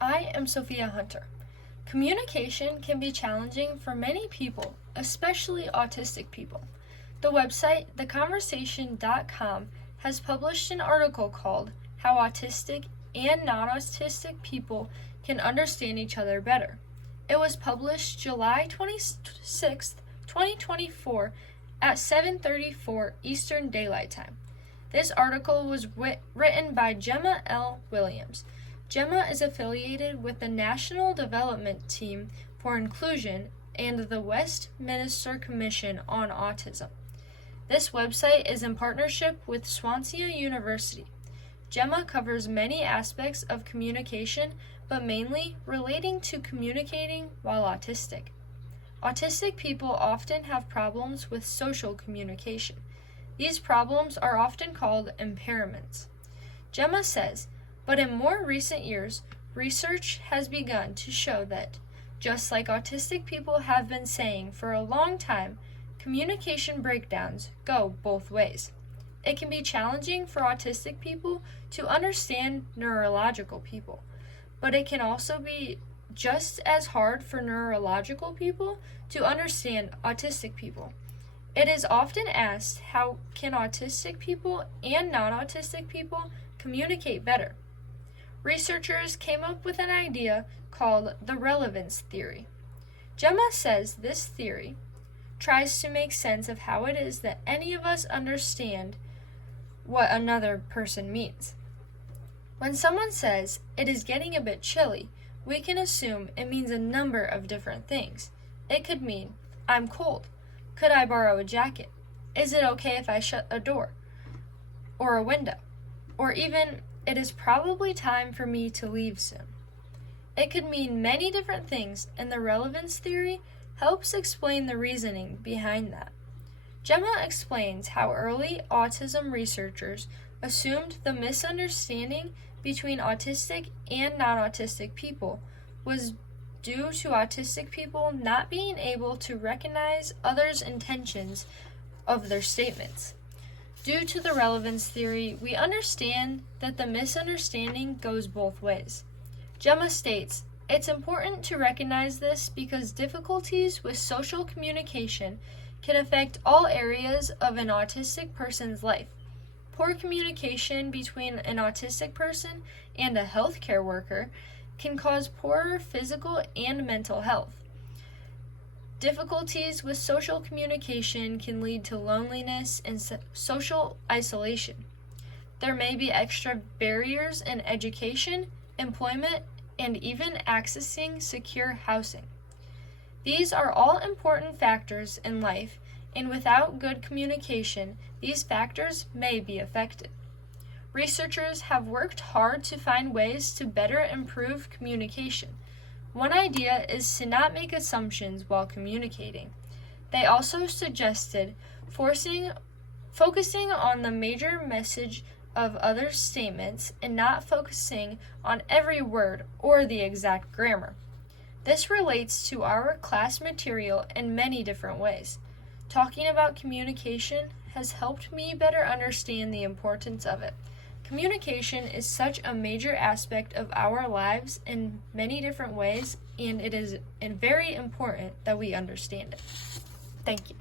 I am Sophia Hunter. Communication can be challenging for many people, especially autistic people. The website, theconversation.com, has published an article called How Autistic and Non-Autistic People Can Understand Each Other Better. It was published July 26, 2024 at 7:34 Eastern Daylight Time. This article was written by Gemma L. Williams. Gemma is affiliated with the National Development Team for Inclusion and the Westminster Commission on Autism. This website is in partnership with Swansea University. Gemma covers many aspects of communication, but mainly relating to communicating while autistic. Autistic people often have problems with social communication. These problems are often called impairments. Gemma says, but in more recent years, research has begun to show that, just like autistic people have been saying for a long time, communication breakdowns go both ways. It can be challenging for autistic people to understand neurological people, but it can also be just as hard for neurological people to understand autistic people. It is often asked, how can autistic people and non-autistic people communicate better? Researchers came up with an idea called the relevance theory. Gemma says this theory tries to make sense of how it is that any of us understand what another person means. When someone says, "It is getting a bit chilly," we can assume it means a number of different things. It could mean, "I'm cold. Could I borrow a jacket? Is it okay if I shut a door or a window?" Or even, "It is probably time for me to leave soon." It could mean many different things, and the relevance theory helps explain the reasoning behind that. Gemma explains how early autism researchers assumed the misunderstanding between autistic and non-autistic people was due to autistic people not being able to recognize others' intentions of their statements. Due to the relevance theory, we understand that the misunderstanding goes both ways. Gemma states, "It's important to recognize this because difficulties with social communication can affect all areas of an autistic person's life. Poor communication between an autistic person and a healthcare worker can cause poorer physical and mental health. Difficulties with social communication can lead to loneliness and social isolation. There may be extra barriers in education, employment, and even accessing secure housing. These are all important factors in life, and without good communication, these factors may be affected. Researchers have worked hard to find ways to better improve communication. One idea is to not make assumptions while communicating. They also suggested focusing on the major message of other statements and not focusing on every word or the exact grammar. This relates to our class material in many different ways. Talking about communication has helped me better understand the importance of it. Communication is such a major aspect of our lives in many different ways, and it is very important that we understand it." Thank you.